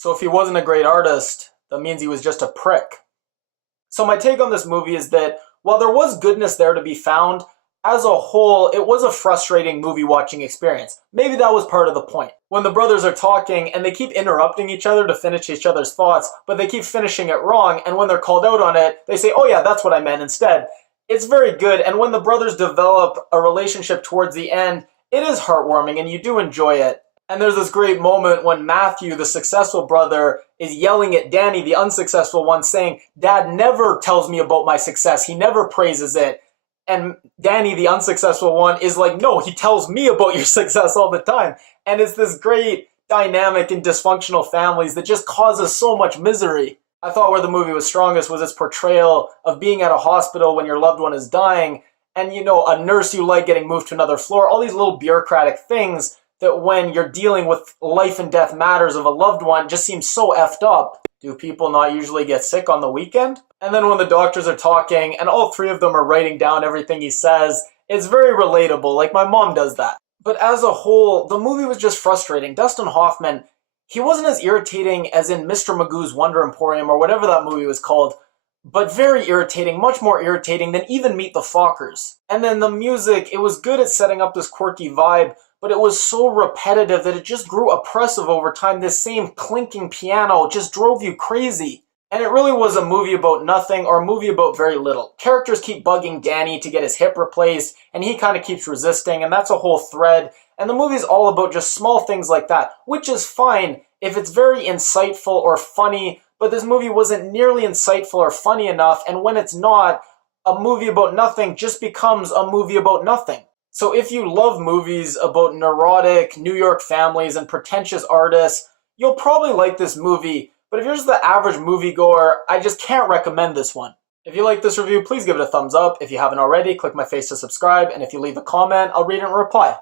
So if he wasn't a great artist, that means he was just a prick. So my take on this movie is that while there was goodness there to be found, as a whole, it was a frustrating movie watching experience. Maybe that was part of the point. When the brothers are talking and they keep interrupting each other to finish each other's thoughts, but they keep finishing it wrong, and when they're called out on it, they say, oh yeah, that's what I meant instead. It's very good, and when the brothers develop a relationship towards the end, it is heartwarming and you do enjoy it. And there's this great moment when Matthew, the successful brother, is yelling at Danny, the unsuccessful one, saying, Dad never tells me about my success. He never praises it. And Danny, the unsuccessful one, is like, no, he tells me about your success all the time. And it's this great dynamic in dysfunctional families that just causes so much misery. I thought where the movie was strongest was its portrayal of being at a hospital when your loved one is dying, and a nurse you like getting moved to another floor, all these little bureaucratic things that when you're dealing with life and death matters of a loved one just seems so effed up. Do people not usually get sick on the weekend? And then when the doctors are talking and all three of them are writing down everything he says, it's very relatable, like my mom does that. But as a whole, the movie was just frustrating. Dustin Hoffman, he wasn't as irritating as in Mr. Magoo's Wonder Emporium or whatever that movie was called, but very irritating, much more irritating than even Meet the Fockers. And then the music, it was good at setting up this quirky vibe, but it was so repetitive that it just grew oppressive over time. This same clinking piano just drove you crazy. And it really was a movie about nothing or a movie about very little. Characters keep bugging Danny to get his hip replaced, and he kind of keeps resisting, and that's a whole thread. And the movie's all about just small things like that, which is fine if it's very insightful or funny, but this movie wasn't nearly insightful or funny enough, and when it's not, a movie about nothing just becomes a movie about nothing. So if you love movies about neurotic New York families and pretentious artists, you'll probably like this movie, but if you're just the average moviegoer, I just can't recommend this one. If you like this review, please give it a thumbs up. If you haven't already, click my face to subscribe, and if you leave a comment, I'll read it and reply.